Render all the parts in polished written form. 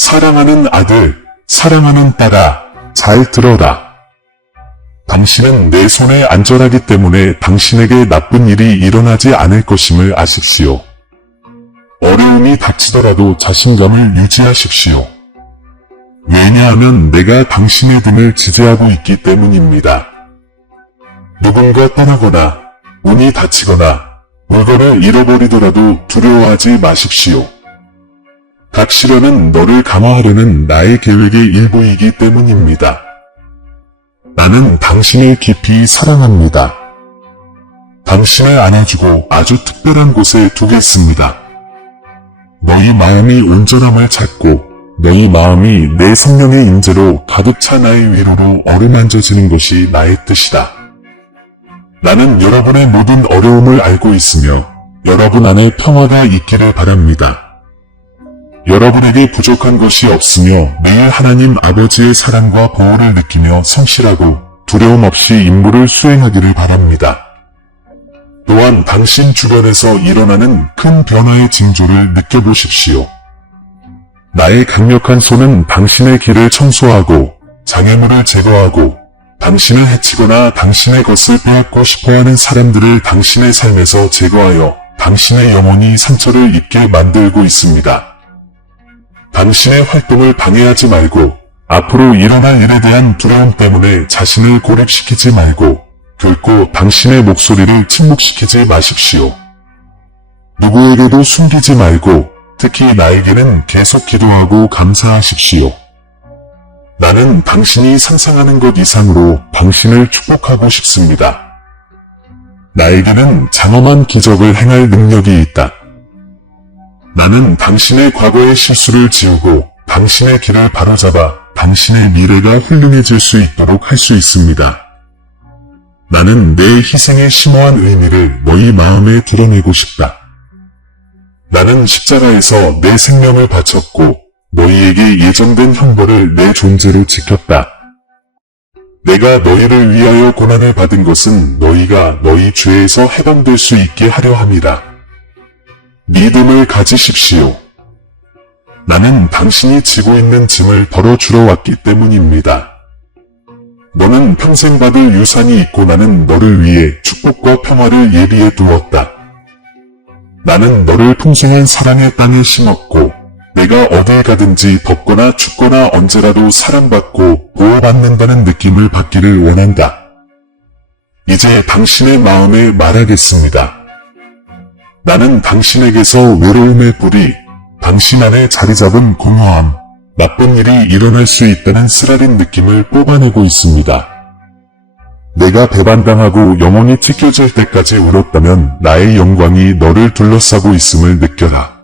사랑하는 아들, 사랑하는 딸아, 잘 들어라. 당신은 내 손에 안전하기 때문에 당신에게 나쁜 일이 일어나지 않을 것임을 아십시오. 어려움이 닥치더라도 자신감을 유지하십시오. 왜냐하면 내가 당신의 등을 지지하고 있기 때문입니다. 누군가 떠나거나 운이 닥치거나 물건을 잃어버리더라도 두려워하지 마십시오. 각 시련은 너를 강화하려는 나의 계획의 일부이기 때문입니다. 나는 당신을 깊이 사랑합니다. 당신을 안아주고 아주 특별한 곳에 두겠습니다. 너희 마음이 온전함을 찾고 너희 마음이 내 성령의 임재로 가득 차 나의 위로로 어루만져지는 것이 나의 뜻이다. 나는 여러분의 모든 어려움을 알고 있으며 여러분 안에 평화가 있기를 바랍니다. 여러분에게 부족한 것이 없으며 매일 하나님 아버지의 사랑과 보호를 느끼며 성실하고 두려움 없이 임무를 수행하기를 바랍니다. 또한 당신 주변에서 일어나는 큰 변화의 징조를 느껴보십시오. 나의 강력한 손은 당신의 길을 청소하고 장애물을 제거하고 당신을 해치거나 당신의 것을 빼앗고 싶어하는 사람들을 당신의 삶에서 제거하여 당신의 영혼이 상처를 입게 만들고 있습니다. 당신의 활동을 방해하지 말고 앞으로 일어날 일에 대한 두려움 때문에 자신을 고립시키지 말고 결코 당신의 목소리를 침묵시키지 마십시오. 누구에게도 숨기지 말고 특히 나에게는 계속 기도하고 감사하십시오. 나는 당신이 상상하는 것 이상으로 당신을 축복하고 싶습니다. 나에게는 장엄한 기적을 행할 능력이 있다. 나는 당신의 과거의 실수를 지우고 당신의 길을 바로잡아 당신의 미래가 훌륭해질 수 있도록 할 수 있습니다. 나는 내 희생에 심오한 의미를 너희 마음에 드러내고 싶다. 나는 십자가에서 내 생명을 바쳤고 너희에게 예정된 형벌을 내 존재로 지켰다. 내가 너희를 위하여 고난을 받은 것은 너희가 너희 죄에서 해방될 수 있게 하려 함이라. 믿음을 가지십시오. 나는 당신이 지고 있는 짐을 덜어주러 왔기 때문입니다. 너는 평생 받을 유산이 있고 나는 너를 위해 축복과 평화를 예비해 두었다. 나는 너를 풍성한 사랑의 땅에 심었고 내가 어딜 가든지 덥거나 춥거나 언제라도 사랑받고 보호받는다는 느낌을 받기를 원한다. 이제 당신의 마음에 말하겠습니다. 나는 당신에게서 외로움의 뿌리, 당신 안에 자리잡은 공허함, 나쁜 일이 일어날 수 있다는 쓰라린 느낌을 뽑아내고 있습니다. 내가 배반당하고 영혼이 찢겨질 때까지 울었다면 나의 영광이 너를 둘러싸고 있음을 느껴라.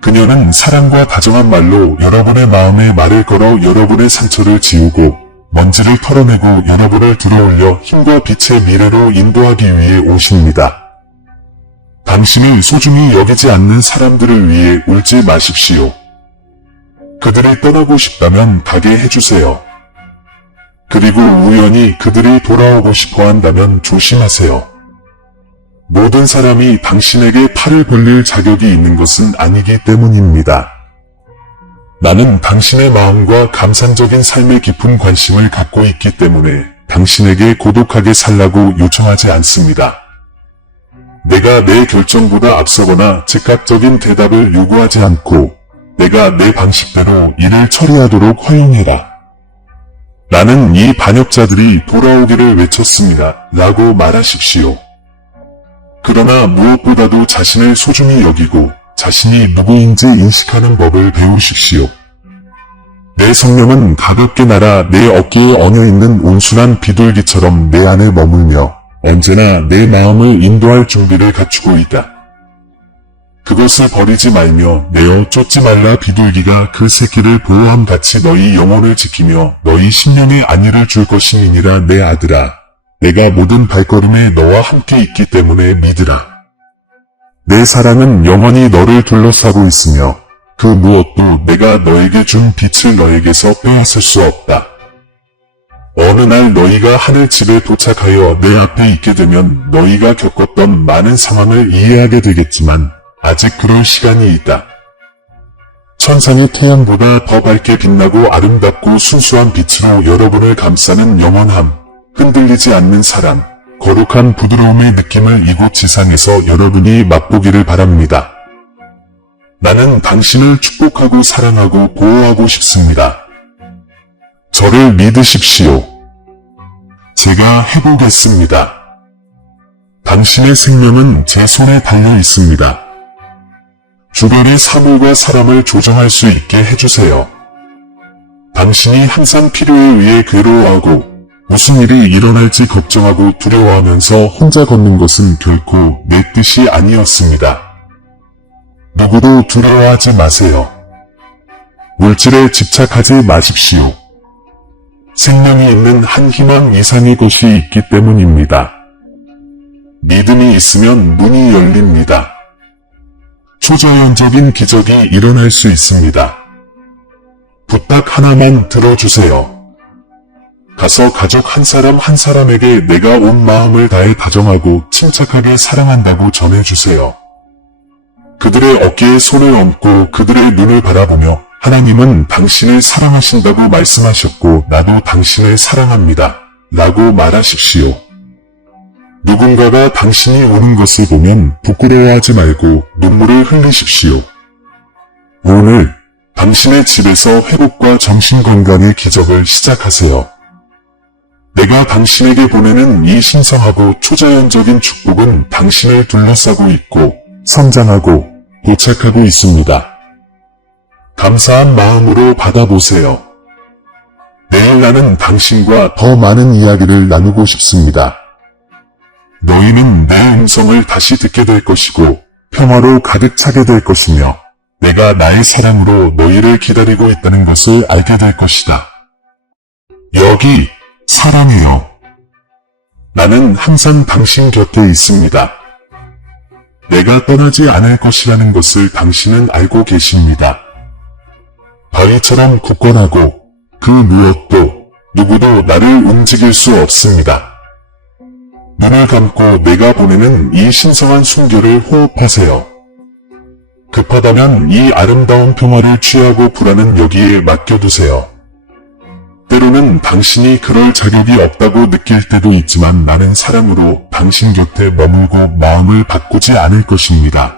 그녀는 사랑과 다정한 말로 여러분의 마음에 말을 걸어 여러분의 상처를 지우고 먼지를 털어내고 여러분을 들어올려 힘과 빛의 미래로 인도하기 위해 오십니다. 당신을 소중히 여기지 않는 사람들을 위해 울지 마십시오. 그들이 떠나고 싶다면 가게 해주세요. 그리고 우연히 그들이 돌아오고 싶어 한다면 조심하세요. 모든 사람이 당신에게 팔을 벌릴 자격이 있는 것은 아니기 때문입니다. 나는 당신의 마음과 감상적인 삶에 깊은 관심을 갖고 있기 때문에 당신에게 고독하게 살라고 요청하지 않습니다. 내가 내 결정보다 앞서거나 즉각적인 대답을 요구하지 않고 내가 내 방식대로 일을 처리하도록 허용해라. 나는 이 반역자들이 돌아오기를 외쳤습니다. 라고 말하십시오. 그러나 무엇보다도 자신을 소중히 여기고 자신이 누구인지 인식하는 법을 배우십시오. 내 성령은 가볍게 날아 내 어깨에 얹어있는 온순한 비둘기처럼 내 안에 머물며 언제나 내 마음을 인도할 준비를 갖추고 있다. 그것을 버리지 말며 내어 쫓지 말라. 비둘기가 그 새끼를 보호함같이 너희 영혼을 지키며 너희 심령에 안위를 줄 것임이니라. 내 아들아, 내가 모든 발걸음에 너와 함께 있기 때문에 믿으라. 내 사랑은 영원히 너를 둘러싸고 있으며 그 무엇도 내가 너에게 준 빛을 너에게서 빼앗을 수 없다. 어느 날 너희가 하늘집에 도착하여 내 앞에 있게 되면 너희가 겪었던 많은 상황을 이해하게 되겠지만 아직 그럴 시간이 있다. 천상의 태양보다 더 밝게 빛나고 아름답고 순수한 빛으로 여러분을 감싸는 영원함, 흔들리지 않는 사랑, 거룩한 부드러움의 느낌을 이곳 지상에서 여러분이 맛보기를 바랍니다. 나는 당신을 축복하고 사랑하고 보호하고 싶습니다. 저를 믿으십시오. 제가 해보겠습니다. 당신의 생명은 제 손에 달려 있습니다. 주변의 사물과 사람을 조정할 수 있게 해주세요. 당신이 항상 필요에 의해 괴로워하고 무슨 일이 일어날지 걱정하고 두려워하면서 혼자 걷는 것은 결코 내 뜻이 아니었습니다. 누구도 두려워하지 마세요. 물질에 집착하지 마십시오. 생명이 있는 한 희망 이상의 것이 있기 때문입니다. 믿음이 있으면 문이 열립니다. 초자연적인 기적이 일어날 수 있습니다. 부탁 하나만 들어주세요. 가서 가족 한 사람 한 사람에게 내가 온 마음을 다해 다정하고 침착하게 사랑한다고 전해주세요. 그들의 어깨에 손을 얹고 그들의 눈을 바라보며 하나님은 당신을 사랑하신다고 말씀하셨고 나도 당신을 사랑합니다. 라고 말하십시오. 누군가가 당신이 우는 것을 보면 부끄러워하지 말고 눈물을 흘리십시오. 오늘 당신의 집에서 회복과 정신건강의 기적을 시작하세요. 내가 당신에게 보내는 이 신성하고 초자연적인 축복은 당신을 둘러싸고 있고 성장하고 도착하고 있습니다. 감사한 마음으로 받아보세요. 내일 나는 당신과 더 많은 이야기를 나누고 싶습니다. 너희는 내 음성을 다시 듣게 될 것이고 평화로 가득 차게 될 것이며 내가 나의 사랑으로 너희를 기다리고 있다는 것을 알게 될 것이다. 여기 사랑해요. 나는 항상 당신 곁에 있습니다. 내가 떠나지 않을 것이라는 것을 당신은 알고 계십니다. 바위처럼 굳건하고 그 무엇도 누구도 나를 움직일 수 없습니다. 눈을 감고 내가 보내는 이 신성한 순결을 호흡하세요. 급하다면 이 아름다운 평화를 취하고 불안은 여기에 맡겨두세요. 때로는 당신이 그럴 자격이 없다고 느낄 때도 있지만 나는 사랑으로 당신 곁에 머물고 마음을 바꾸지 않을 것입니다.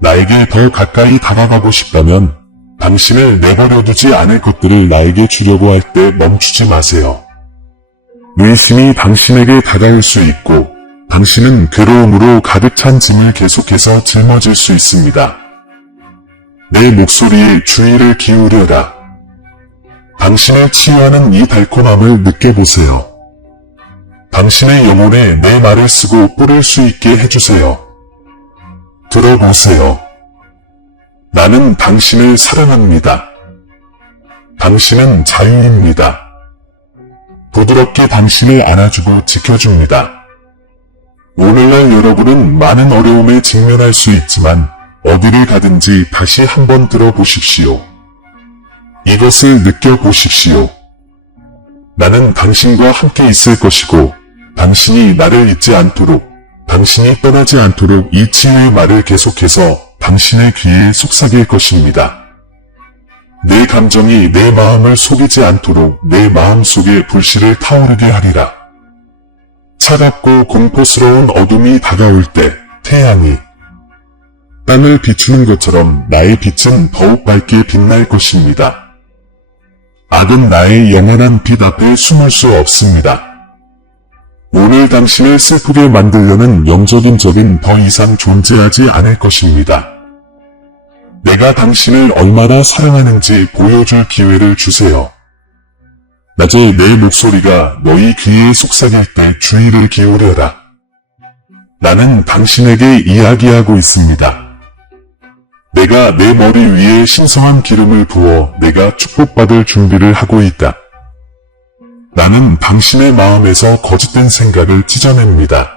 나에게 더 가까이 다가가고 싶다면 당신을 내버려 두지 않을 것들을 나에게 주려고 할 때 멈추지 마세요. 의심이 당신에게 다가올 수 있고 당신은 괴로움으로 가득 찬 짐을 계속해서 짊어질 수 있습니다. 내 목소리에 주의를 기울여라. 당신을 치유하는 이 달콤함을 느껴보세요. 당신의 영혼에 내 말을 쓰고 뿌릴 수 있게 해주세요. 들어보세요. 나는 당신을 사랑합니다. 당신은 자유입니다. 부드럽게 당신을 안아주고 지켜줍니다. 오늘날 여러분은 많은 어려움에 직면할 수 있지만 어디를 가든지 다시 한번 들어보십시오. 이것을 느껴보십시오. 나는 당신과 함께 있을 것이고 당신이 나를 잊지 않도록 당신이 떠나지 않도록 이 치유의 말을 계속해서 당신의 귀에 속삭일 것입니다. 내 감정이 내 마음을 속이지 않도록 내 마음 속에 불씨를 타오르게 하리라. 차갑고 공포스러운 어둠이 다가올 때 태양이 땅을 비추는 것처럼 나의 빛은 더욱 밝게 빛날 것입니다. 악은 나의 영원한 빛 앞에 숨을 수 없습니다. 오늘 당신을 슬프게 만들려는 영적인 적은 더 이상 존재하지 않을 것입니다. 내가 당신을 얼마나 사랑하는지 보여줄 기회를 주세요. 낮에 내 목소리가 너희 귀에 속삭일 때 주의를 기울여라. 나는 당신에게 이야기하고 있습니다. 내가 내 머리 위에 신성한 기름을 부어 내가 축복받을 준비를 하고 있다. 나는 당신의 마음에서 거짓된 생각을 찢어냅니다.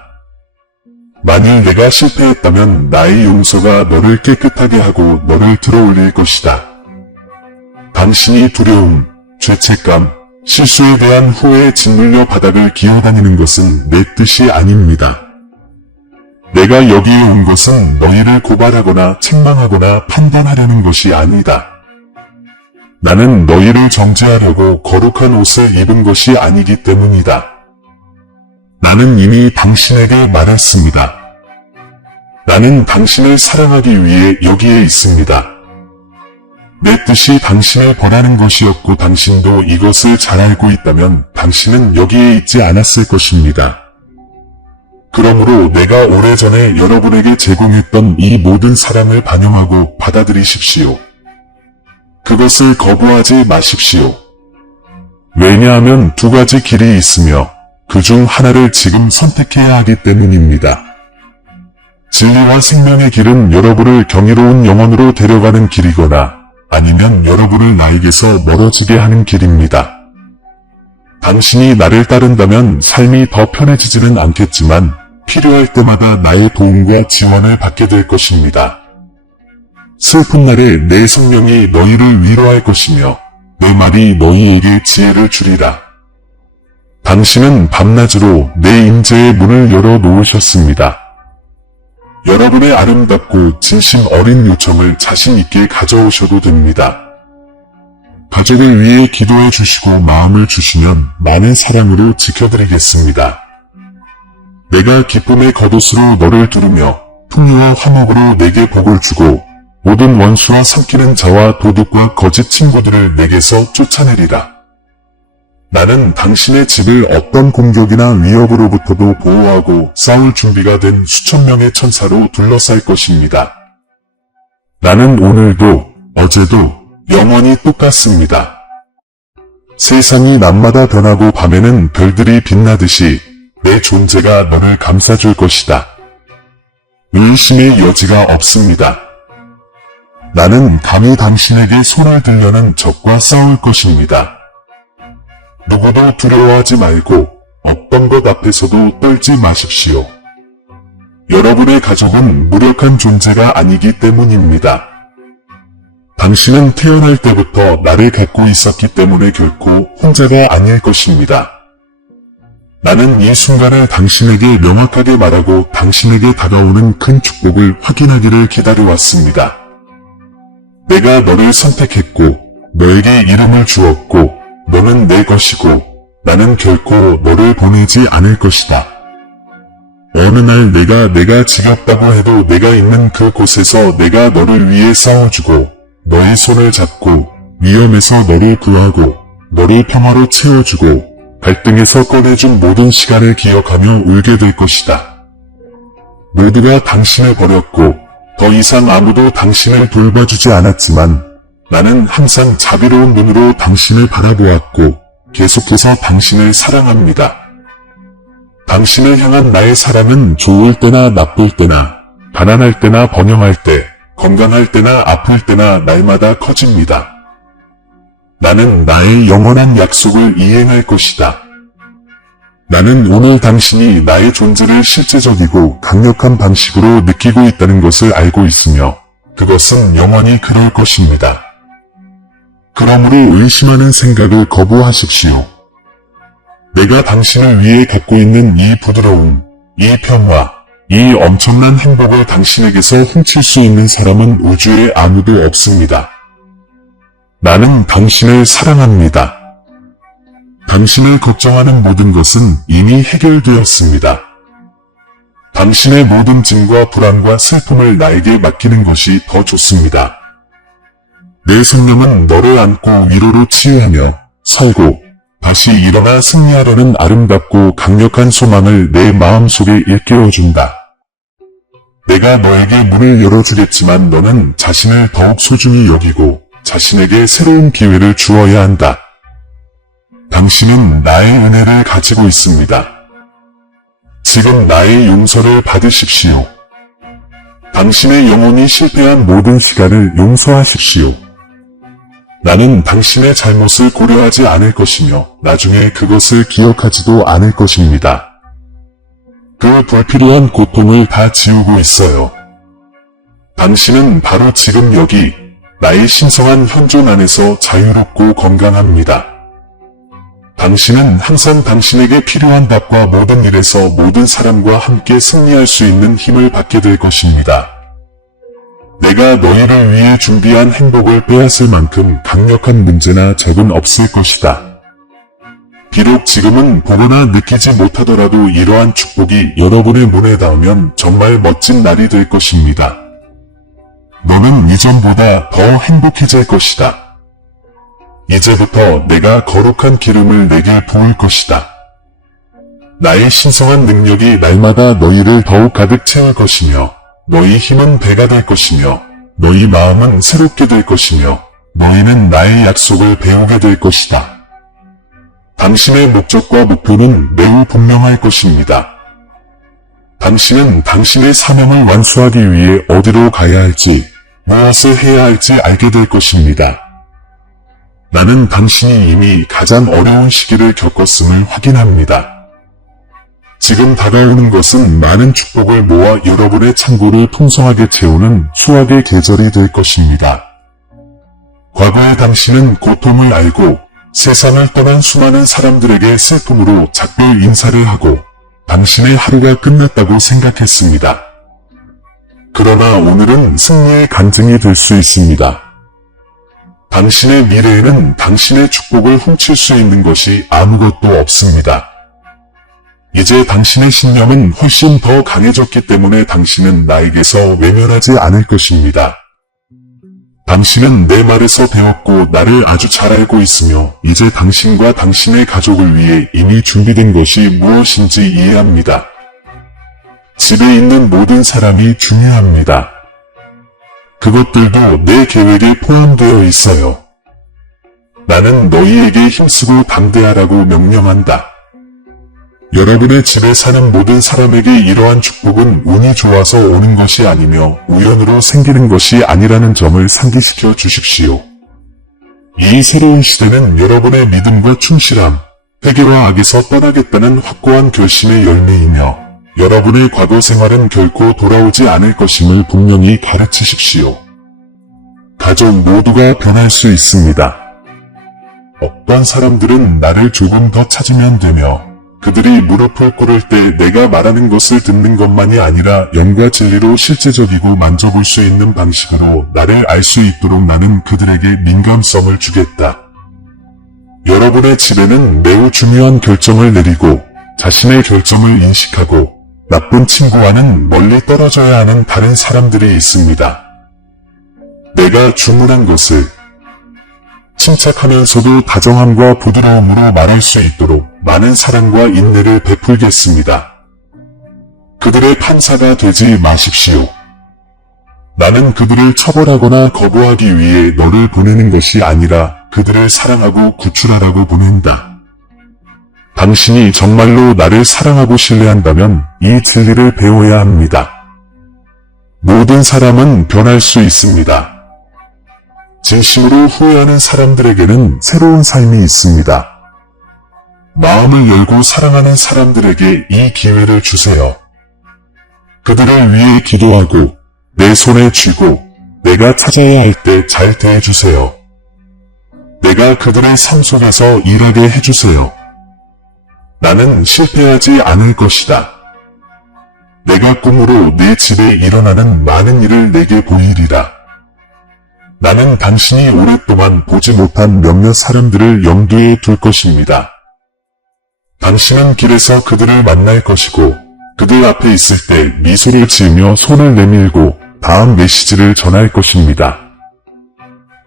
만일 내가 실패했다면 나의 용서가 너를 깨끗하게 하고 너를 들어올릴 것이다. 당신이 두려움, 죄책감, 실수에 대한 후회에 짓눌려 바닥을 기어다니는 것은 내 뜻이 아닙니다. 내가 여기에 온 것은 너희를 고발하거나 책망하거나 판단하려는 것이 아니다. 나는 너희를 정죄하려고 거룩한 옷을 입은 것이 아니기 때문이다. 나는 이미 당신에게 말했습니다. 나는 당신을 사랑하기 위해 여기에 있습니다. 내 뜻이 당신을 벌하는 것이었고 당신도 이것을 잘 알고 있다면 당신은 여기에 있지 않았을 것입니다. 그러므로 내가 오래전에 여러분에게 제공했던 이 모든 사랑을 반영하고 받아들이십시오. 그것을 거부하지 마십시오. 왜냐하면 두 가지 길이 있으며 그 중 하나를 지금 선택해야 하기 때문입니다. 진리와 생명의 길은 여러분을 경이로운 영혼으로 데려가는 길이거나 아니면 여러분을 나에게서 멀어지게 하는 길입니다. 당신이 나를 따른다면 삶이 더 편해지지는 않겠지만 필요할 때마다 나의 도움과 지원을 받게 될 것입니다. 슬픈 날에 내 성령이 너희를 위로할 것이며 내 말이 너희에게 지혜를 주리라. 당신은 밤낮으로 내 임재의 문을 열어 놓으셨습니다. 여러분의 아름답고 진심 어린 요청을 자신 있게 가져오셔도 됩니다. 가족을 위해 기도해 주시고 마음을 주시면 많은 사랑으로 지켜드리겠습니다. 내가 기쁨의 겉옷으로 너를 두르며 풍요와 화목으로 내게 복을 주고 모든 원수와 섞이는 자와 도둑과 거짓 친구들을 내게서 쫓아내리라. 나는 당신의 집을 어떤 공격이나 위협으로부터도 보호하고 싸울 준비가 된 수천 명의 천사로 둘러쌀 것입니다. 나는 오늘도 어제도 영원히 똑같습니다. 세상이 낮마다 변하고 밤에는 별들이 빛나듯이 내 존재가 너를 감싸줄 것이다. 의심의 여지가 없습니다. 나는 감히 당신에게 손을 들려는 적과 싸울 것입니다. 누구도 두려워하지 말고 어떤 것 앞에서도 떨지 마십시오. 여러분의 가족은 무력한 존재가 아니기 때문입니다. 당신은 태어날 때부터 나를 갖고 있었기 때문에 결코 혼자가 아닐 것입니다. 나는 이 순간을 당신에게 명확하게 말하고 당신에게 다가오는 큰 축복을 확인하기를 기다려왔습니다. 내가 너를 선택했고 너에게 이름을 주었고 너는 내 것이고 나는 결코 너를 보내지 않을 것이다. 어느 날 내가 지겹다고 해도 내가 있는 그곳에서 내가 너를 위해 싸워주고 너의 손을 잡고 위험에서 너를 구하고 너를 평화로 채워주고 갈등에서 꺼내준 모든 시간을 기억하며 울게 될 것이다. 모두가 당신을 버렸고 더 이상 아무도 당신을 돌봐주지 않았지만 나는 항상 자비로운 눈으로 당신을 바라보았고 계속해서 당신을 사랑합니다. 당신을 향한 나의 사랑은 좋을 때나 나쁠 때나 가난할 때나 번영할 때 건강할 때나 아플 때나 날마다 커집니다. 나는 나의 영원한 약속을 이행할 것이다. 나는 오늘 당신이 나의 존재를 실제적이고 강력한 방식으로 느끼고 있다는 것을 알고 있으며 그것은 영원히 그럴 것입니다. 그러므로 의심하는 생각을 거부하십시오. 내가 당신을 위해 갖고 있는 이 부드러움, 이 평화, 이 엄청난 행복을 당신에게서 훔칠 수 있는 사람은 우주에 아무도 없습니다. 나는 당신을 사랑합니다. 당신을 걱정하는 모든 것은 이미 해결되었습니다. 당신의 모든 짐과 불안과 슬픔을 나에게 맡기는 것이 더 좋습니다. 내 성령은 너를 안고 위로로 치유하며 살고 다시 일어나 승리하려는 아름답고 강력한 소망을 내 마음속에 일깨워준다. 내가 너에게 문을 열어주겠지만 너는 자신을 더욱 소중히 여기고 자신에게 새로운 기회를 주어야 한다. 당신은 나의 은혜를 가지고 있습니다. 지금 나의 용서를 받으십시오. 당신의 영혼이 실패한 모든 시간을 용서하십시오. 나는 당신의 잘못을 고려하지 않을 것이며 나중에 그것을 기억하지도 않을 것입니다. 그 불필요한 고통을 다 지우고 있어요. 당신은 바로 지금 여기 나의 신성한 현존 안에서 자유롭고 건강합니다. 당신은 항상 당신에게 필요한 답과 모든 일에서 모든 사람과 함께 승리할 수 있는 힘을 받게 될 것입니다. 내가 너희를 위해 준비한 행복을 빼앗을 만큼 강력한 문제나 적은 없을 것이다. 비록 지금은 보거나 느끼지 못하더라도 이러한 축복이 여러분의 문에 닿으면 정말 멋진 날이 될 것입니다. 너는 이전보다 더 행복해질 것이다. 이제부터 내가 거룩한 기름을 내게 부을 것이다. 나의 신성한 능력이 날마다 너희를 더욱 가득 채울 것이며 너희 힘은 배가 될 것이며 너희 마음은 새롭게 될 것이며 너희는 나의 약속을 배우게 될 것이다. 당신의 목적과 목표는 매우 분명할 것입니다. 당신은 당신의 사명을 완수하기 위해 어디로 가야 할지, 무엇을 해야 할지 알게 될 것입니다. 나는 당신이 이미 가장 어려운 시기를 겪었음을 확인합니다. 지금 다가오는 것은 많은 축복을 모아 여러분의 창고를 풍성하게 채우는 수확의 계절이 될 것입니다. 과거의 당신은 고통을 알고 세상을 떠난 수많은 사람들에게 슬픔으로 작별 인사를 하고 당신의 하루가 끝났다고 생각했습니다. 그러나 오늘은 승리의 간증이 될 수 있습니다. 당신의 미래에는 당신의 축복을 훔칠 수 있는 것이 아무것도 없습니다. 이제 당신의 신념은 훨씬 더 강해졌기 때문에 당신은 나에게서 외면하지 않을 것입니다. 당신은 내 말에서 배웠고 나를 아주 잘 알고 있으며 이제 당신과 당신의 가족을 위해 이미 준비된 것이 무엇인지 이해합니다. 집에 있는 모든 사람이 중요합니다. 그것들도 내 계획에 포함되어 있어요. 나는 너희에게 힘쓰고 담대하라고 명령한다. 여러분의 집에 사는 모든 사람에게 이러한 축복은 운이 좋아서 오는 것이 아니며 우연으로 생기는 것이 아니라는 점을 상기시켜 주십시오. 이 새로운 시대는 여러분의 믿음과 충실함, 회개와 악에서 떠나겠다는 확고한 결심의 열매이며 여러분의 과거 생활은 결코 돌아오지 않을 것임을 분명히 가르치십시오. 가족 모두가 변할 수 있습니다. 어떤 사람들은 나를 조금 더 찾으면 되며 그들이 무릎을 꿇을 때 내가 말하는 것을 듣는 것만이 아니라 영과 진리로 실제적이고 만져볼 수 있는 방식으로 나를 알 수 있도록 나는 그들에게 민감성을 주겠다. 여러분의 집에는 매우 중요한 결정을 내리고 자신의 결정을 인식하고 나쁜 친구와는 멀리 떨어져야 하는 다른 사람들이 있습니다. 내가 주문한 것을 침착하면서도 다정함과 부드러움으로 말할 수 있도록 많은 사랑과 인내를 베풀겠습니다. 그들의 판사가 되지 마십시오. 나는 그들을 처벌하거나 거부하기 위해 너를 보내는 것이 아니라 그들을 사랑하고 구출하라고 보낸다. 당신이 정말로 나를 사랑하고 신뢰한다면 이 진리를 배워야 합니다. 모든 사람은 변할 수 있습니다. 진심으로 후회하는 사람들에게는 새로운 삶이 있습니다. 마음을 열고 사랑하는 사람들에게 이 기회를 주세요. 그들을 위해 기도하고 내 손에 쥐고 내가 찾아야 할 때 잘 대해주세요. 내가 그들의 삶 속에서 일하게 해주세요. 나는 실패하지 않을 것이다. 내가 꿈으로 내 집에 일어나는 많은 일을 내게 보이리라. 나는 당신이 오랫동안 보지 못한 몇몇 사람들을 염두에 둘 것입니다. 당신은 길에서 그들을 만날 것이고 그들 앞에 있을 때 미소를 지으며 손을 내밀고 다음 메시지를 전할 것입니다.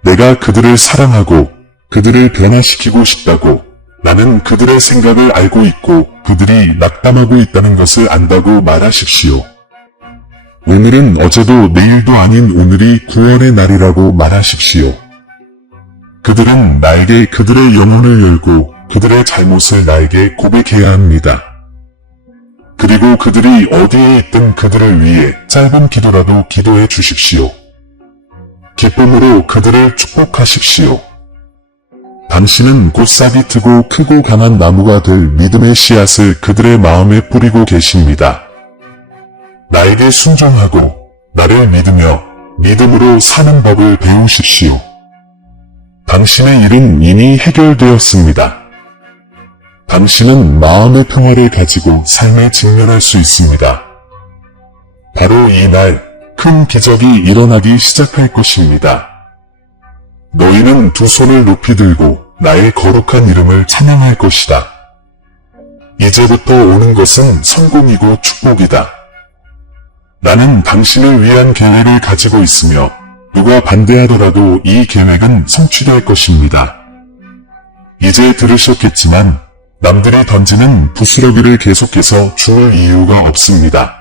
내가 그들을 사랑하고 그들을 변화시키고 싶다고 나는 그들의 생각을 알고 있고 그들이 낙담하고 있다는 것을 안다고 말하십시오. 오늘은 어제도 내일도 아닌 오늘이 구원의 날이라고 말하십시오. 그들은 나에게 그들의 영혼을 열고 그들의 잘못을 나에게 고백해야 합니다. 그리고 그들이 어디에 있든 그들을 위해 짧은 기도라도 기도해 주십시오. 기쁨으로 그들을 축복하십시오. 당신은 곧싹이 트고 크고 강한 나무가 될 믿음의 씨앗을 그들의 마음에 뿌리고 계십니다. 나에게 순종하고 나를 믿으며 믿음으로 사는 법을 배우십시오. 당신의 일은 이미 해결되었습니다. 당신은 마음의 평화를 가지고 삶에 직면할 수 있습니다. 바로 이날 큰 기적이 일어나기 시작할 것입니다. 너희는 두 손을 높이 들고 나의 거룩한 이름을 찬양할 것이다. 이제부터 오는 것은 성공이고 축복이다. 나는 당신을 위한 계획을 가지고 있으며 누가 반대하더라도 이 계획은 성취될 것입니다. 이제 들으셨겠지만 남들이 던지는 부스러기를 계속해서 주울 이유가 없습니다.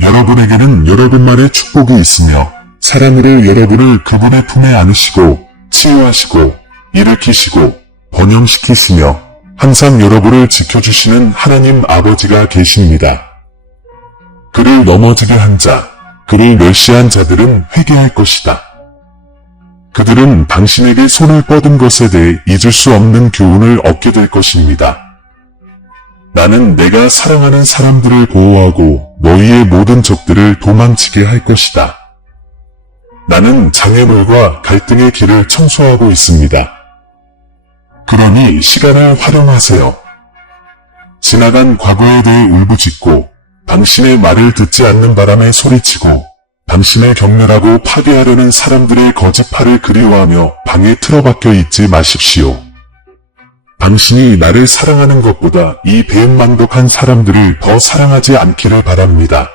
여러분에게는 여러분만의 축복이 있으며 사랑으로 여러분을 그분의 품에 안으시고 치유하시고 일으키시고 번영시키시며 항상 여러분을 지켜주시는 하나님 아버지가 계십니다. 그를 넘어지게 한 자, 그를 멸시한 자들은 회개할 것이다. 그들은 당신에게 손을 뻗은 것에 대해 잊을 수 없는 교훈을 얻게 될 것입니다. 나는 내가 사랑하는 사람들을 보호하고 너희의 모든 적들을 도망치게 할 것이다. 나는 장애물과 갈등의 길을 청소하고 있습니다. 그러니 시간을 활용하세요. 지나간 과거에 대해 울부짖고 당신의 말을 듣지 않는 바람에 소리치고 당신을 격렬하고 파괴하려는 사람들의 거짓말을 그리워하며 방에 틀어박혀 있지 마십시오. 당신이 나를 사랑하는 것보다 이 배은망덕한 사람들을 더 사랑하지 않기를 바랍니다.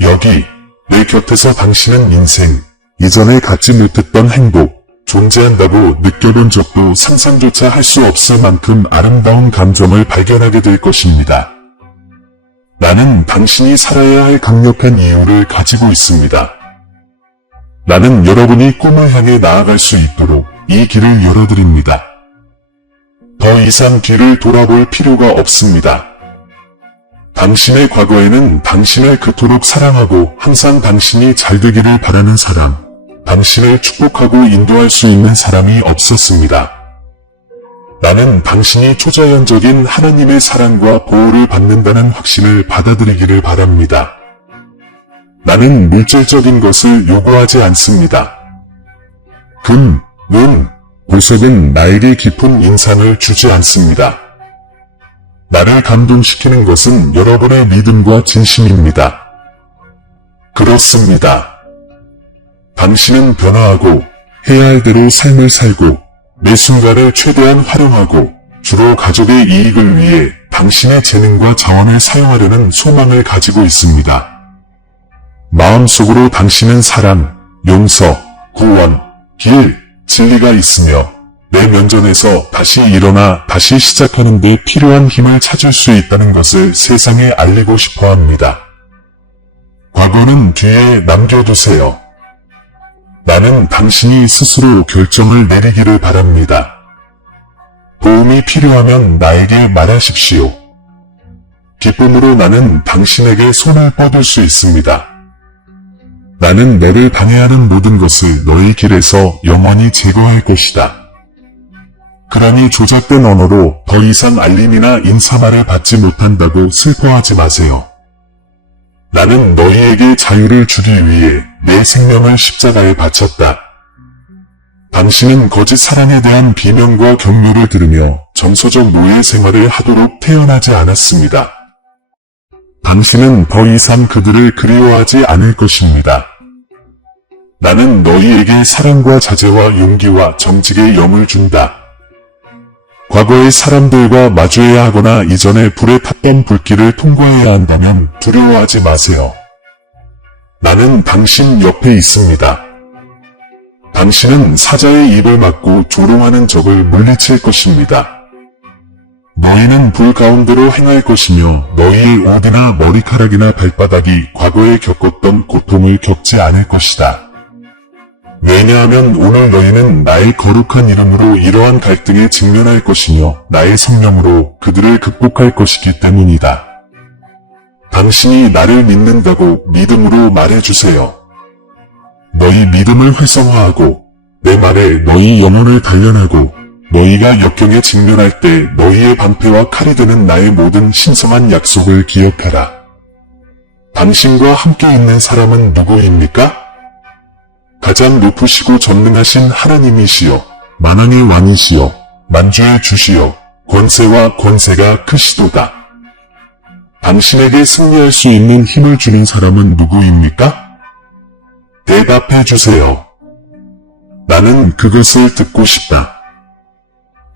여기 내 곁에서 당신은 인생, 이전에 갖지 못했던 행복, 존재한다고 느껴본 적도 상상조차 할 수 없을 만큼 아름다운 감정을 발견하게 될 것입니다. 나는 당신이 살아야 할 강력한 이유를 가지고 있습니다. 나는 여러분이 꿈을 향해 나아갈 수 있도록 이 길을 열어드립니다. 더 이상 뒤를 돌아볼 필요가 없습니다. 당신의 과거에는 당신을 그토록 사랑하고 항상 당신이 잘 되기를 바라는 사람, 당신을 축복하고 인도할 수 있는 사람이 없었습니다. 나는 당신이 초자연적인 하나님의 사랑과 보호를 받는다는 확신을 받아들이기를 바랍니다. 나는 물질적인 것을 요구하지 않습니다. 금, 은, 보석은 나에게 깊은 인상을 주지 않습니다. 나를 감동시키는 것은 여러분의 믿음과 진심입니다. 그렇습니다. 당신은 변화하고 해야 할 대로 삶을 살고 매 순간을 최대한 활용하고 주로 가족의 이익을 위해 당신의 재능과 자원을 사용하려는 소망을 가지고 있습니다. 마음속으로 당신은 사랑, 용서, 구원, 길, 진리가 있으며 내 면전에서 다시 일어나 다시 시작하는 데 필요한 힘을 찾을 수 있다는 것을 세상에 알리고 싶어 합니다. 과거는 뒤에 남겨두세요. 나는 당신이 스스로 결정을 내리기를 바랍니다. 도움이 필요하면 나에게 말하십시오. 기쁨으로 나는 당신에게 손을 뻗을 수 있습니다. 나는 너를 방해하는 모든 것을 너의 길에서 영원히 제거할 것이다. 그러니 조작된 언어로 더 이상 알림이나 인사말을 받지 못한다고 슬퍼하지 마세요. 나는 너희에게 자유를 주기 위해 내 생명을 십자가에 바쳤다. 당신은 거짓 사랑에 대한 비명과 격려를 들으며 정서적 노예 생활을 하도록 태어나지 않았습니다. 당신은 더 이상 그들을 그리워하지 않을 것입니다. 나는 너희에게 사랑과 자제와 용기와 정직의 영을 준다. 과거의 사람들과 마주해야 하거나 이전에 불에 탔던 불길을 통과해야 한다면 두려워하지 마세요. 나는 당신 옆에 있습니다. 당신은 사자의 입을 막고 조롱하는 적을 물리칠 것입니다. 너희는 불 가운데로 행할 것이며 너희의 옷이나 머리카락이나 발바닥이 과거에 겪었던 고통을 겪지 않을 것이다. 왜냐하면 오늘 너희는 나의 거룩한 이름으로 이러한 갈등에 직면할 것이며 나의 성령으로 그들을 극복할 것이기 때문이다. 당신이 나를 믿는다고 믿음으로 말해주세요. 너희 믿음을 활성화하고 내 말에 너희 영혼을 단련하고 너희가 역경에 직면할 때 너희의 방패와 칼이 되는 나의 모든 신성한 약속을 기억하라. 당신과 함께 있는 사람은 누구입니까? 가장 높으시고 전능하신 하나님이시여, 만왕의 왕이시여, 만주의 주시여, 권세와 권세가 크시도다. 당신에게 승리할 수 있는 힘을 주는 사람은 누구입니까? 대답해 주세요. 나는 그것을 듣고 싶다.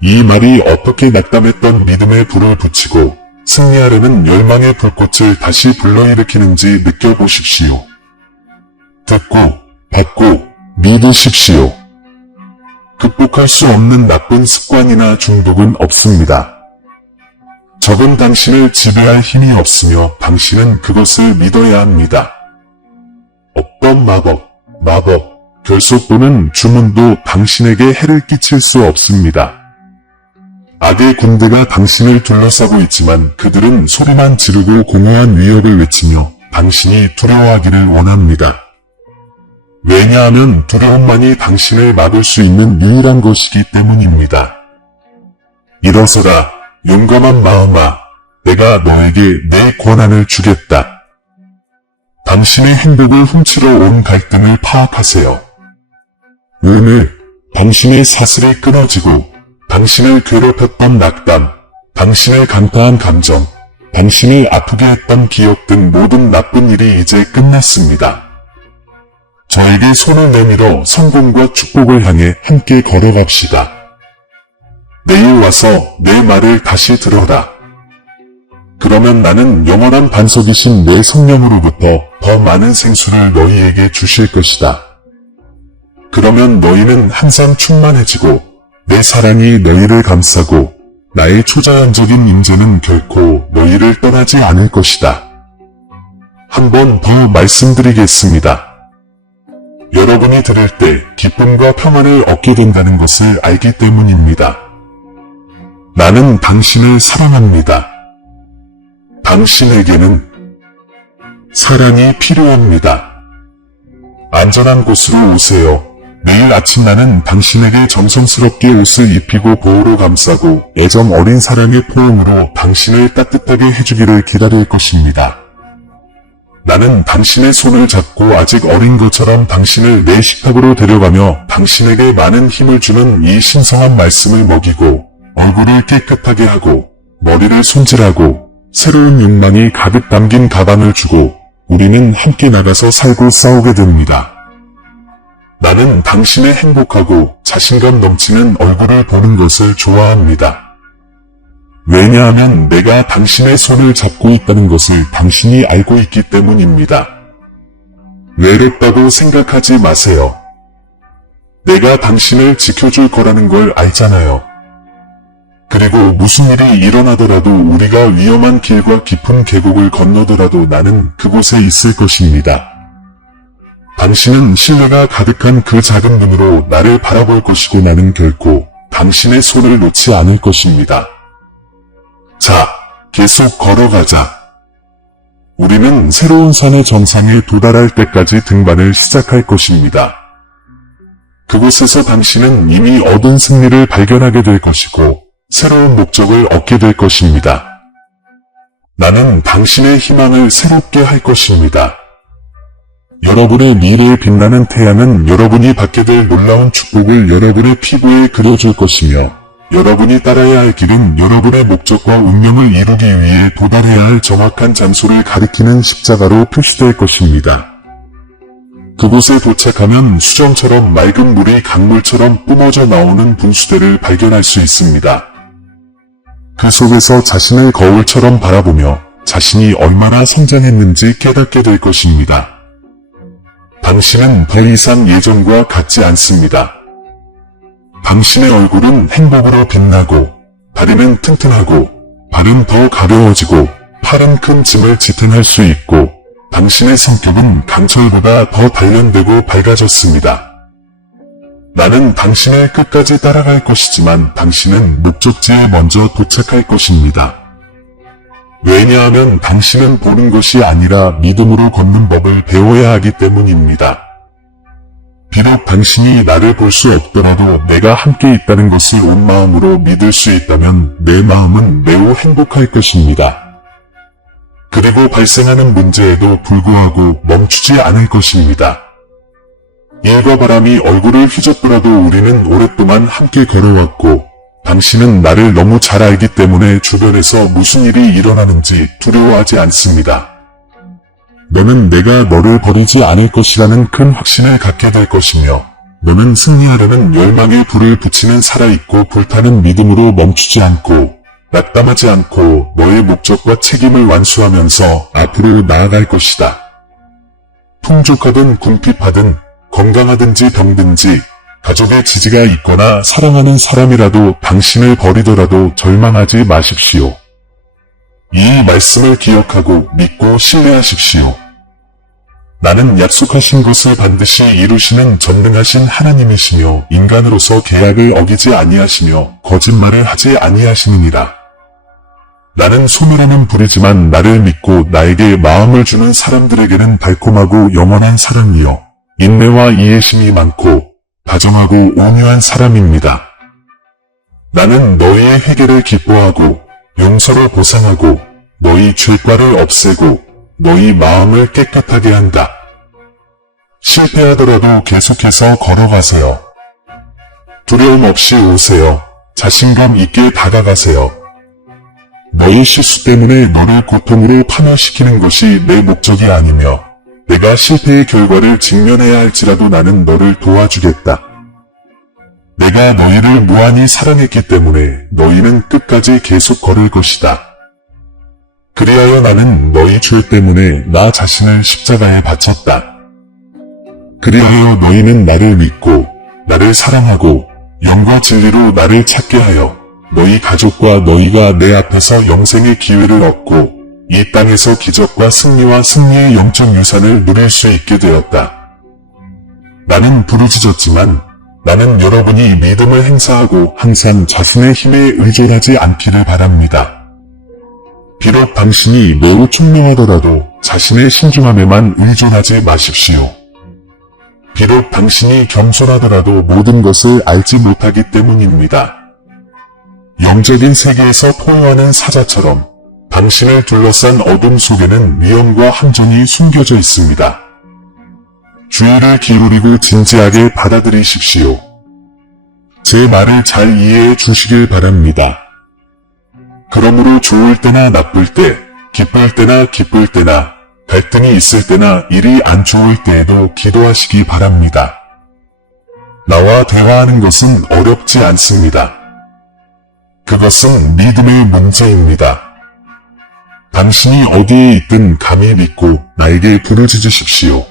이 말이 어떻게 낙담했던 믿음의 불을 붙이고 승리하려는 열망의 불꽃을 다시 불러일으키는지 느껴보십시오. 듣고, 받고, 믿으십시오. 극복할 수 없는 나쁜 습관이나 중독은 없습니다. 적은 당신을 지배할 힘이 없으며 당신은 그것을 믿어야 합니다. 어떤 마법, 결속 또는 주문도 당신에게 해를 끼칠 수 없습니다. 악의 군대가 당신을 둘러싸고 있지만 그들은 소리만 지르고 공허한 위협을 외치며 당신이 두려워하기를 원합니다. 왜냐하면 두려움만이 당신을 막을 수 있는 유일한 것이기 때문입니다. 일어서라, 용감한 마음아, 내가 너에게 내 권한을 주겠다. 당신의 행복을 훔치러 온 갈등을 파악하세요. 오늘 당신의 사슬이 끊어지고 당신을 괴롭혔던 낙담, 당신을 강타한 감정, 당신을 아프게 했던 기억 등 모든 나쁜 일이 이제 끝났습니다. 저에게 손을 내밀어 성공과 축복을 향해 함께 걸어갑시다. 내일 와서 내 말을 다시 들어라. 그러면 나는 영원한 반석이신 내 성령으로부터 더 많은 생수를 너희에게 주실 것이다. 그러면 너희는 항상 충만해지고 내 사랑이 너희를 감싸고 나의 초자연적인 임재는 결코 너희를 떠나지 않을 것이다. 한 번 더 말씀드리겠습니다. 여러분이 들을 때 기쁨과 평안을 얻게 된다는 것을 알기 때문입니다. 나는 당신을 사랑합니다. 당신에게는 사랑이 필요합니다. 안전한 곳으로 오세요. 내일 아침 나는 당신에게 정성스럽게 옷을 입히고 보호로 감싸고 애정 어린 사랑의 포옹으로 당신을 따뜻하게 해주기를 기다릴 것입니다. 나는 당신의 손을 잡고 아직 어린 것처럼 당신을 내 식탁으로 데려가며 당신에게 많은 힘을 주는 이 신성한 말씀을 먹이고 얼굴을 깨끗하게 하고 머리를 손질하고 새로운 욕망이 가득 담긴 가방을 주고 우리는 함께 나가서 살고 싸우게 됩니다. 나는 당신의 행복하고 자신감 넘치는 얼굴을 보는 것을 좋아합니다. 왜냐하면 내가 당신의 손을 잡고 있다는 것을 당신이 알고 있기 때문입니다. 외롭다고 생각하지 마세요. 내가 당신을 지켜줄 거라는 걸 알잖아요. 그리고 무슨 일이 일어나더라도 우리가 위험한 길과 깊은 계곡을 건너더라도 나는 그곳에 있을 것입니다. 당신은 신뢰가 가득한 그 작은 눈으로 나를 바라볼 것이고 나는 결코 당신의 손을 놓지 않을 것입니다. 자, 계속 걸어가자. 우리는 새로운 산의 정상에 도달할 때까지 등반을 시작할 것입니다. 그곳에서 당신은 이미 얻은 승리를 발견하게 될 것이고 새로운 목적을 얻게 될 것입니다. 나는 당신의 희망을 새롭게 할 것입니다. 여러분의 미래에 빛나는 태양은 여러분이 받게 될 놀라운 축복을 여러분의 피부에 그려줄 것이며 여러분이 따라야 할 길은 여러분의 목적과 운명을 이루기 위해 도달해야 할 정확한 장소를 가리키는 십자가로 표시될 것입니다. 그곳에 도착하면 수정처럼 맑은 물이 강물처럼 뿜어져 나오는 분수대를 발견할 수 있습니다. 그 속에서 자신을 거울처럼 바라보며 자신이 얼마나 성장했는지 깨닫게 될 것입니다. 당신은 더 이상 예전과 같지 않습니다. 당신의 얼굴은 행복으로 빛나고, 다리는 튼튼하고, 발은 더 가벼워지고, 팔은 큰 짐을 지탱할 수 있고, 당신의 성격은 강철보다 더 단련되고 밝아졌습니다. 나는 당신을 끝까지 따라갈 것이지만 당신은 목적지에 먼저 도착할 것입니다. 왜냐하면 당신은 보는 것이 아니라 믿음으로 걷는 법을 배워야 하기 때문입니다. 비록 당신이 나를 볼 수 없더라도 내가 함께 있다는 것을 온 마음으로 믿을 수 있다면 내 마음은 매우 행복할 것입니다. 그리고 발생하는 문제에도 불구하고 멈추지 않을 것입니다. 일과 바람이 얼굴을 휘젓더라도 우리는 오랫동안 함께 걸어왔고 당신은 나를 너무 잘 알기 때문에 주변에서 무슨 일이 일어나는지 두려워하지 않습니다. 너는 내가 너를 버리지 않을 것이라는 큰 확신을 갖게 될 것이며, 너는 승리하려는 열망의 불을 붙이는 살아있고 불타는 믿음으로 멈추지 않고 낙담하지 않고 너의 목적과 책임을 완수하면서 앞으로 나아갈 것이다. 풍족하든 궁핍하든 건강하든지 병든지 가족의 지지가 있거나 사랑하는 사람이라도 당신을 버리더라도 절망하지 마십시오. 이 말씀을 기억하고 믿고 신뢰하십시오. 나는 약속하신 것을 반드시 이루시는 전능하신 하나님이시며 인간으로서 계약을 어기지 아니하시며 거짓말을 하지 아니하시느니라. 나는 소멸하는 불이지만 나를 믿고 나에게 마음을 주는 사람들에게는 달콤하고 영원한 사랑이요 인내와 이해심이 많고 다정하고 온유한 사람입니다. 나는 너희의 회개를 기뻐하고 용서를 보상하고 너희 죄과를 없애고 너희 마음을 깨끗하게 한다. 실패하더라도 계속해서 걸어가세요. 두려움 없이 오세요. 자신감 있게 다가가세요. 너희 실수 때문에 너를 고통으로 파멸시키는 것이 내 목적이 아니며 내가 실패의 결과를 직면해야 할지라도 나는 너를 도와주겠다. 내가 너희를 무한히 사랑했기 때문에 너희는 끝까지 계속 걸을 것이다. 그리하여 나는 너희 죄 때문에 나 자신을 십자가에 바쳤다. 그리하여 너희는 나를 믿고 나를 사랑하고 영과 진리로 나를 찾게 하여 너희 가족과 너희가 내 앞에서 영생의 기회를 얻고 이 땅에서 기적과 승리와 승리의 영적 유산을 누릴 수 있게 되었다. 나는 부르짖었지만 나는 여러분이 믿음을 행사하고 항상 자신의 힘에 의존하지 않기를 바랍니다. 비록 당신이 매우 총명하더라도 자신의 신중함에만 의존하지 마십시오. 비록 당신이 겸손하더라도 모든 것을 알지 못하기 때문입니다. 영적인 세계에서 포효하는 사자처럼 당신을 둘러싼 어둠 속에는 위험과 함정이 숨겨져 있습니다. 주의를 기울이고 진지하게 받아들이십시오. 제 말을 잘 이해해 주시길 바랍니다. 그러므로 좋을 때나 나쁠 때, 기쁠 때나 기쁠 때나, 갈등이 있을 때나 일이 안 좋을 때에도 기도하시기 바랍니다. 나와 대화하는 것은 어렵지 않습니다. 그것은 믿음의 문제입니다. 당신이 어디에 있든 감히 믿고 나에게 부르짖으십시오.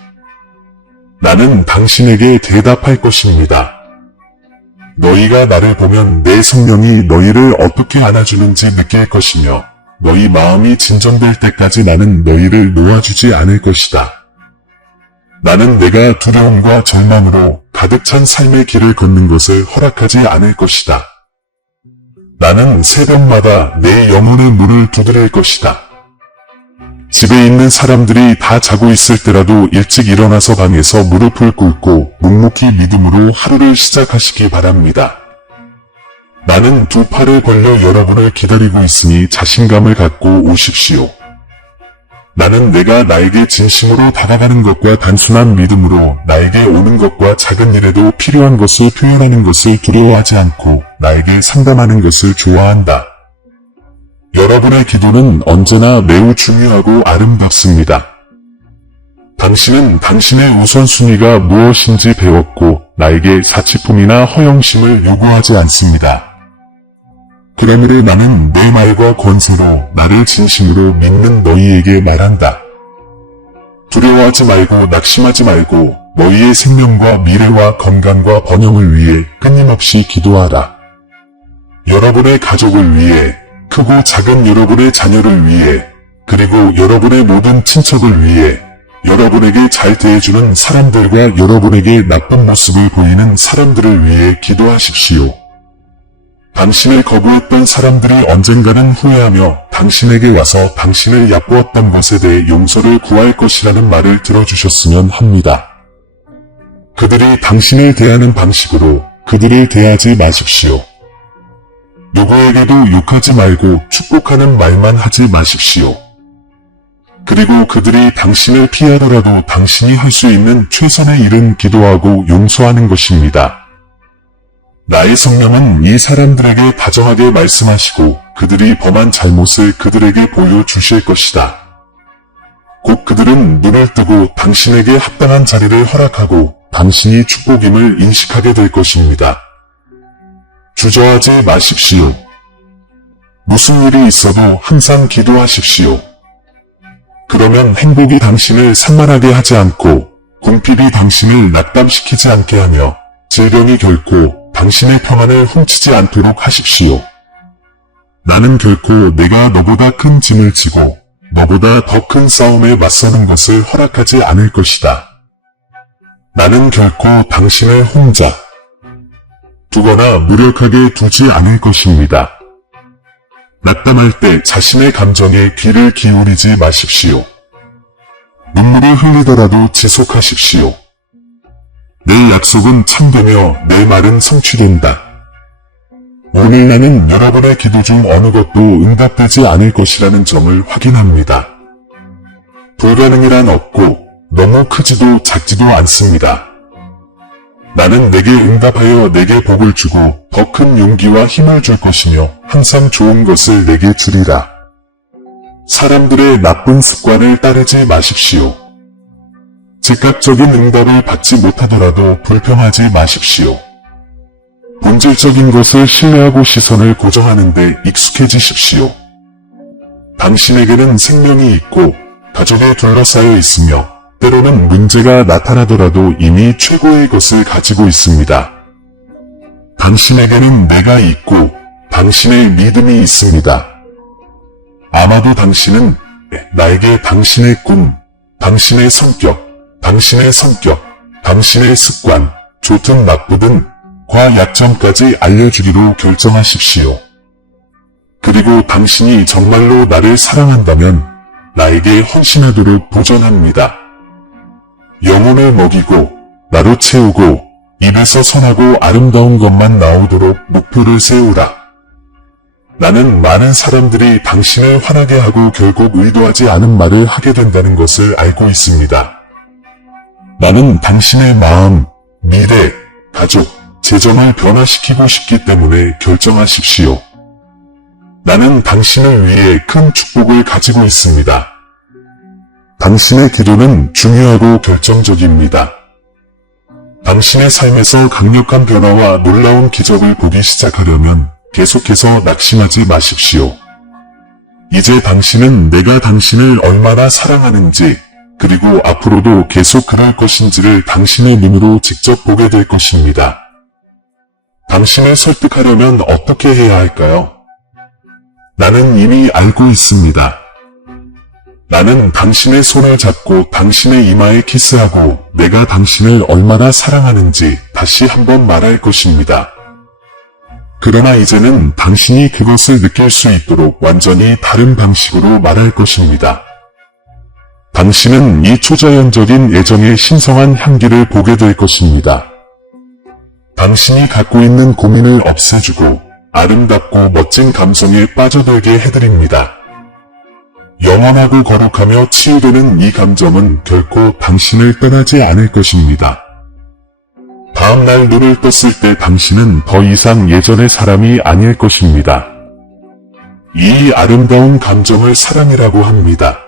나는 당신에게 대답할 것입니다. 너희가 나를 보면 내 성령이 너희를 어떻게 안아주는지 느낄 것이며 너희 마음이 진정될 때까지 나는 너희를 놓아주지 않을 것이다. 나는 내가 두려움과 절망으로 가득 찬 삶의 길을 걷는 것을 허락하지 않을 것이다. 나는 새벽마다 내 영혼의 문을 두드릴 것이다. 집에 있는 사람들이 다 자고 있을 때라도 일찍 일어나서 방에서 무릎을 꿇고 묵묵히 믿음으로 하루를 시작하시기 바랍니다. 나는 두 팔을 벌려 여러분을 기다리고 있으니 자신감을 갖고 오십시오. 나는 내가 나에게 진심으로 다가가는 것과 단순한 믿음으로 나에게 오는 것과 작은 일에도 필요한 것을 표현하는 것을 두려워하지 않고 나에게 상담하는 것을 좋아한다. 여러분의 기도는 언제나 매우 중요하고 아름답습니다. 당신은 당신의 우선순위가 무엇인지 배웠고 나에게 사치품이나 허영심을 요구하지 않습니다. 그러므로 나는 내 말과 권세로 나를 진심으로 믿는 너희에게 말한다. 두려워하지 말고 낙심하지 말고 너희의 생명과 미래와 건강과 번영을 위해 끊임없이 기도하라. 여러분의 가족을 위해, 크고 작은 여러분의 자녀를 위해, 그리고 여러분의 모든 친척을 위해, 여러분에게 잘 대해주는 사람들과 여러분에게 나쁜 모습을 보이는 사람들을 위해 기도하십시오. 당신을 거부했던 사람들이 언젠가는 후회하며 당신에게 와서 당신을 얕보았던 것에 대해 용서를 구할 것이라는 말을 들어주셨으면 합니다. 그들이 당신을 대하는 방식으로 그들을 대하지 마십시오. 누구에게도 욕하지 말고 축복하는 말만 하지 마십시오. 그리고 그들이 당신을 피하더라도 당신이 할 수 있는 최선의 일은 기도하고 용서하는 것입니다. 나의 성령은 이 사람들에게 다정하게 말씀하시고 그들이 범한 잘못을 그들에게 보여주실 것이다. 곧 그들은 눈을 뜨고 당신에게 합당한 자리를 허락하고 당신이 축복임을 인식하게 될 것입니다. 주저하지 마십시오. 무슨 일이 있어도 항상 기도하십시오. 그러면 행복이 당신을 산만하게 하지 않고 궁핍이 당신을 낙담시키지 않게 하며 질병이 결코 당신의 평안을 훔치지 않도록 하십시오. 나는 결코 내가 너보다 큰 짐을 지고 너보다 더 큰 싸움에 맞서는 것을 허락하지 않을 것이다. 나는 결코 당신을 혼자 두거나 무력하게 두지 않을 것입니다. 낙담할 때 자신의 감정에 귀를 기울이지 마십시오. 눈물을 흘리더라도 지속하십시오. 내 약속은 참되며 내 말은 성취된다. 오늘 나는 여러분의 기도 중 어느 것도 응답되지 않을 것이라는 점을 확인합니다. 불가능이란 없고 너무 크지도 작지도 않습니다. 나는 내게 응답하여 내게 복을 주고 더 큰 용기와 힘을 줄 것이며 항상 좋은 것을 내게 주리라. 사람들의 나쁜 습관을 따르지 마십시오. 즉각적인 응답을 받지 못하더라도 불평하지 마십시오. 본질적인 것을 신뢰하고 시선을 고정하는 데 익숙해지십시오. 당신에게는 생명이 있고 가족에 둘러싸여 있으며 때로는 문제가 나타나더라도 이미 최고의 것을 가지고 있습니다. 당신에게는 내가 있고 당신의 믿음이 있습니다. 아마도 당신은 나에게 당신의 꿈, 당신의 성격, 당신의 습관, 좋든 나쁘든 과약점까지 알려주기로 결정하십시오. 그리고 당신이 정말로 나를 사랑한다면 나에게 헌신하도록 도전합니다. 영혼을 먹이고 나로 채우고 입에서 선하고 아름다운 것만 나오도록 목표를 세우라. 나는 많은 사람들이 당신을 화나게 하고 결국 의도하지 않은 말을 하게 된다는 것을 알고 있습니다. 나는 당신의 마음, 미래, 가족, 재정을 변화시키고 싶기 때문에 결정하십시오. 나는 당신을 위해 큰 축복을 가지고 있습니다. 당신의 기도는 중요하고 결정적입니다. 당신의 삶에서 강력한 변화와 놀라운 기적을 보기 시작하려면 계속해서 낙심하지 마십시오. 이제 당신은 내가 당신을 얼마나 사랑하는지 그리고 앞으로도 계속 그럴 것인지를 당신의 눈으로 직접 보게 될 것입니다. 당신을 설득하려면 어떻게 해야 할까요? 나는 이미 알고 있습니다. 나는 당신의 손을 잡고 당신의 이마에 키스하고 내가 당신을 얼마나 사랑하는지 다시 한번 말할 것입니다. 그러나 이제는 당신이 그것을 느낄 수 있도록 완전히 다른 방식으로 말할 것입니다. 당신은 이 초자연적인 애정의 신성한 향기를 보게 될 것입니다. 당신이 갖고 있는 고민을 없애주고 아름답고 멋진 감성에 빠져들게 해드립니다. 영원하고 거룩하며 치유되는 이 감정은 결코 당신을 떠나지 않을 것입니다. 다음날 눈을 떴을 때 당신은 더 이상 예전의 사람이 아닐 것입니다. 이 아름다운 감정을 사랑이라고 합니다.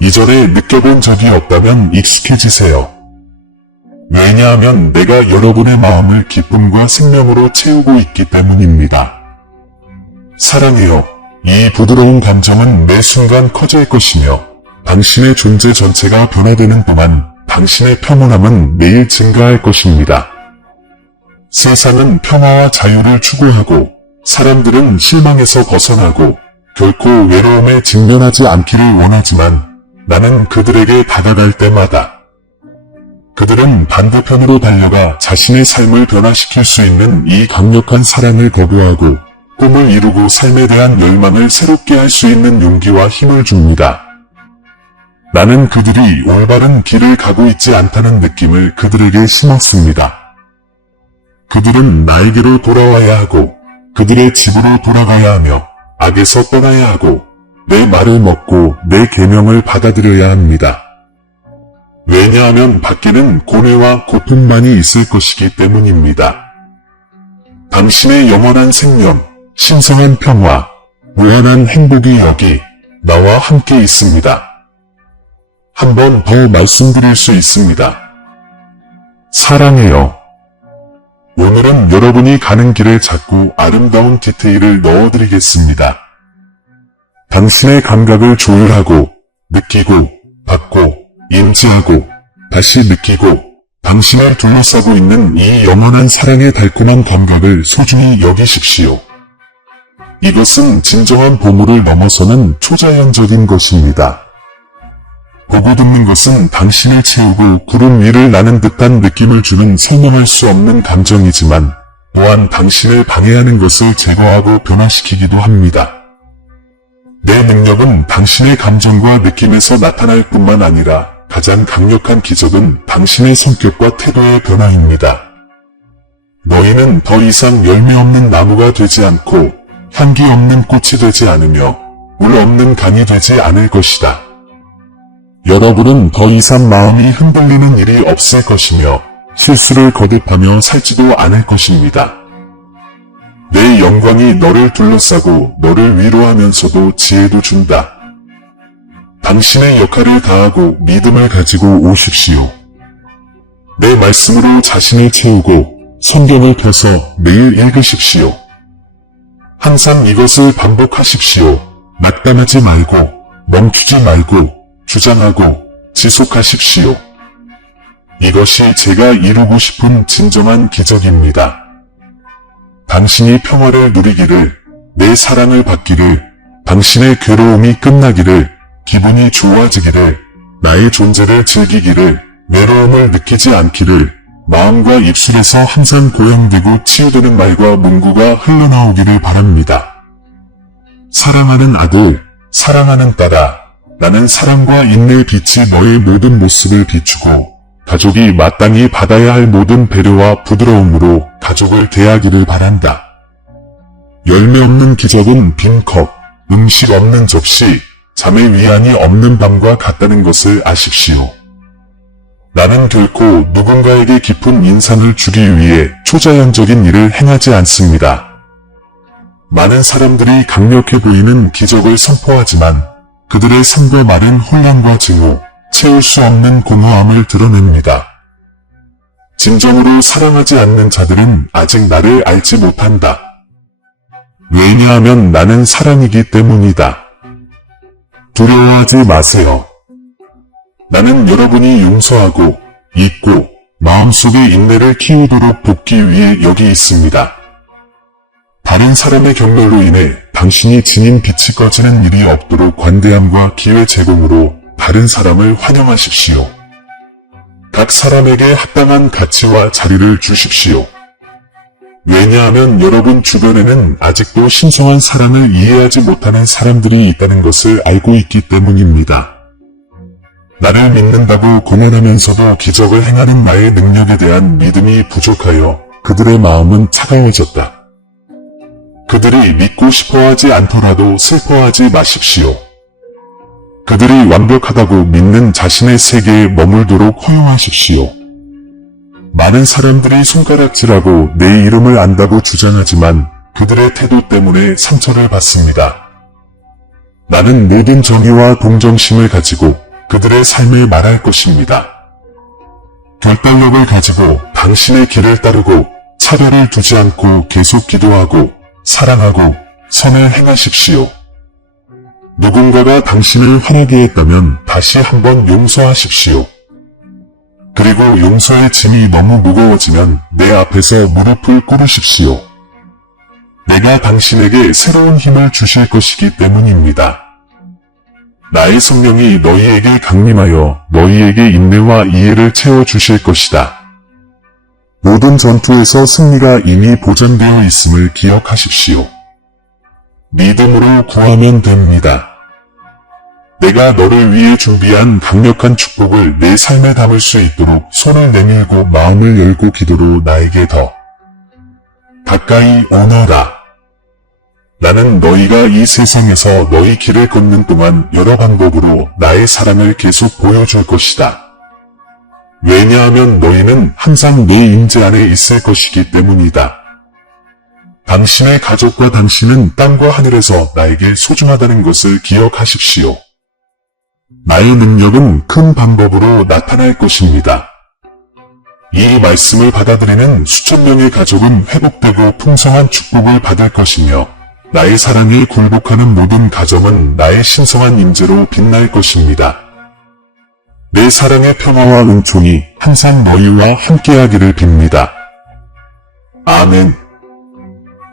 이전에 느껴본 적이 없다면 익숙해지세요. 왜냐하면 내가 여러분의 마음을 기쁨과 생명으로 채우고 있기 때문입니다. 사랑해요. 이 부드러운 감정은 매 순간 커질 것이며 당신의 존재 전체가 변화되는 동안 당신의 평온함은 매일 증가할 것입니다. 세상은 평화와 자유를 추구하고 사람들은 실망에서 벗어나고 결코 외로움에 직면하지 않기를 원하지만 나는 그들에게 다가갈 때마다 그들은 반대편으로 달려가 자신의 삶을 변화시킬 수 있는 이 강력한 사랑을 거부하고 꿈을 이루고 삶에 대한 열망을 새롭게 할 수 있는 용기와 힘을 줍니다. 나는 그들이 올바른 길을 가고 있지 않다는 느낌을 그들에게 심었습니다. 그들은 나에게로 돌아와야 하고 그들의 집으로 돌아가야 하며 악에서 떠나야 하고 내 말을 먹고 내 계명을 받아들여야 합니다. 왜냐하면 밖에는 고뇌와 고통만이 있을 것이기 때문입니다. 당신의 영원한 생명, 신성한 평화, 무한한 행복이 여기 나와 함께 있습니다. 한 번 더 말씀드릴 수 있습니다. 사랑해요. 오늘은 여러분이 가는 길에 자꾸 아름다운 디테일을 넣어드리겠습니다. 당신의 감각을 조율하고, 느끼고, 받고, 인지하고, 다시 느끼고, 당신을 둘러싸고 있는 이 영원한 사랑의 달콤한 감각을 소중히 여기십시오. 이것은 진정한 보물을 넘어서는 초자연적인 것입니다. 보고 듣는 것은 당신을 채우고 구름 위를 나는 듯한 느낌을 주는 설명할 수 없는 감정이지만 또한 당신을 방해하는 것을 제거하고 변화시키기도 합니다. 내 능력은 당신의 감정과 느낌에서 나타날 뿐만 아니라 가장 강력한 기적은 당신의 성격과 태도의 변화입니다. 너희는 더 이상 열매 없는 나무가 되지 않고 향기 없는 꽃이 되지 않으며 물 없는 강이 되지 않을 것이다. 여러분은 더 이상 마음이 흔들리는 일이 없을 것이며 실수를 거듭하며 살지도 않을 것입니다. 내 영광이 너를 둘러싸고 너를 위로하면서도 지혜도 준다. 당신의 역할을 다하고 믿음을 가지고 오십시오. 내 말씀으로 자신을 채우고 성경을 펴서 매일 읽으십시오. 항상 이것을 반복하십시오. 낙담하지 말고 멈추지 말고 주장하고 지속하십시오. 이것이 제가 이루고 싶은 진정한 기적입니다. 당신이 평화를 누리기를, 내 사랑을 받기를, 당신의 괴로움이 끝나기를, 기분이 좋아지기를, 나의 존재를 즐기기를, 외로움을 느끼지 않기를, 마음과 입술에서 항상 고양되고 치유되는 말과 문구가 흘러나오기를 바랍니다. 사랑하는 아들, 사랑하는 딸아, 나는 사랑과 인내의 빛이 너의 모든 모습을 비추고 가족이 마땅히 받아야 할 모든 배려와 부드러움으로 가족을 대하기를 바란다. 열매 없는 기적은 빈 컵, 음식 없는 접시, 잠의 위안이 없는 밤과 같다는 것을 아십시오. 나는 결코 누군가에게 깊은 인상을 주기 위해 초자연적인 일을 행하지 않습니다. 많은 사람들이 강력해 보이는 기적을 선포하지만 그들의 삶과 말은 혼란과 증오, 채울 수 없는 공허함을 드러냅니다. 진정으로 사랑하지 않는 자들은 아직 나를 알지 못한다. 왜냐하면 나는 사랑이기 때문이다. 두려워하지 마세요. 나는 여러분이 용서하고, 잊고, 마음속에 인내를 키우도록 돕기 위해 여기 있습니다. 다른 사람의 경멸로 인해 당신이 지닌 빛이 꺼지는 일이 없도록 관대함과 기회 제공으로 다른 사람을 환영하십시오. 각 사람에게 합당한 가치와 자리를 주십시오. 왜냐하면 여러분 주변에는 아직도 신성한 사랑을 이해하지 못하는 사람들이 있다는 것을 알고 있기 때문입니다. 나를 믿는다고 고난하면서도 기적을 행하는 나의 능력에 대한 믿음이 부족하여 그들의 마음은 차가워졌다. 그들이 믿고 싶어하지 않더라도 슬퍼하지 마십시오. 그들이 완벽하다고 믿는 자신의 세계에 머물도록 허용하십시오. 많은 사람들이 손가락질하고 내 이름을 안다고 주장하지만 그들의 태도 때문에 상처를 받습니다. 나는 모든 정의와 동정심을 가지고 그들의 삶에 말할 것입니다. 결단력을 가지고 당신의 길을 따르고 차별을 두지 않고 계속 기도하고 사랑하고 선을 행하십시오. 누군가가 당신을 화나게 했다면 다시 한번 용서하십시오. 그리고 용서의 짐이 너무 무거워지면 내 앞에서 무릎을 꿇으십시오. 내가 당신에게 새로운 힘을 주실 것이기 때문입니다. 나의 성령이 너희에게 강림하여 너희에게 인내와 이해를 채워주실 것이다. 모든 전투에서 승리가 이미 보장되어 있음을 기억하십시오. 믿음으로 구하면 됩니다. 내가 너를 위해 준비한 강력한 축복을 내 삶에 담을 수 있도록 손을 내밀고 마음을 열고 기도로 나에게 더 가까이 오너라. 나는 너희가 이 세상에서 너희 길을 걷는 동안 여러 방법으로 나의 사랑을 계속 보여줄 것이다. 왜냐하면 너희는 항상 내 임재 안에 있을 것이기 때문이다. 당신의 가족과 당신은 땅과 하늘에서 나에게 소중하다는 것을 기억하십시오. 나의 능력은 큰 방법으로 나타날 것입니다. 이 말씀을 받아들이는 수천 명의 가족은 회복되고 풍성한 축복을 받을 것이며 나의 사랑에 굴복하는 모든 가정은 나의 신성한 임재로 빛날 것입니다. 내 사랑의 평화와 은총이 항상 너희와 함께하기를 빕니다. 아멘.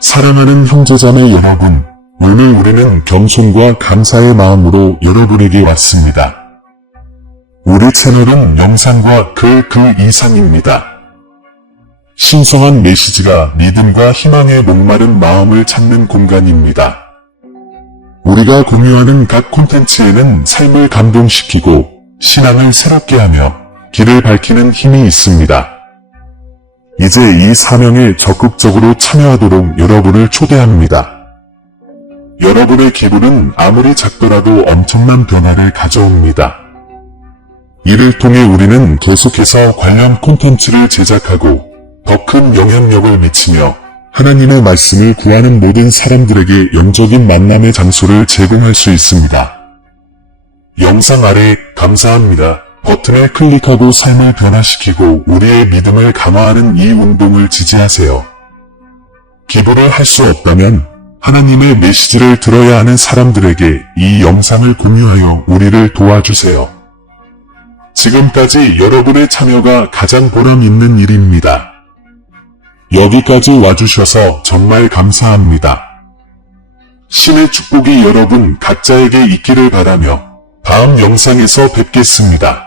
사랑하는 형제자매 여러분, 오늘 우리는 겸손과 감사의 마음으로 여러분에게 왔습니다. 우리 채널은 영상과 그 이상입니다. 신성한 메시지가 믿음과 희망의 목마른 마음을 찾는 공간입니다. 우리가 공유하는 각 콘텐츠에는 삶을 감동시키고 신앙을 새롭게 하며 길을 밝히는 힘이 있습니다. 이제 이 사명에 적극적으로 참여하도록 여러분을 초대합니다. 여러분의 기부는 아무리 작더라도 엄청난 변화를 가져옵니다. 이를 통해 우리는 계속해서 관련 콘텐츠를 제작하고 더 큰 영향력을 미치며 하나님의 말씀을 구하는 모든 사람들에게 영적인 만남의 장소를 제공할 수 있습니다. 영상 아래 감사합니다 버튼을 클릭하고 삶을 변화시키고 우리의 믿음을 강화하는 이 운동을 지지하세요. 기부를 할 수 없다면 하나님의 메시지를 들어야 하는 사람들에게 이 영상을 공유하여 우리를 도와주세요. 지금까지 여러분의 참여가 가장 보람 있는 일입니다. 여기까지 와주셔서 정말 감사합니다. 신의 축복이 여러분 각자에게 있기를 바라며 다음 영상에서 뵙겠습니다.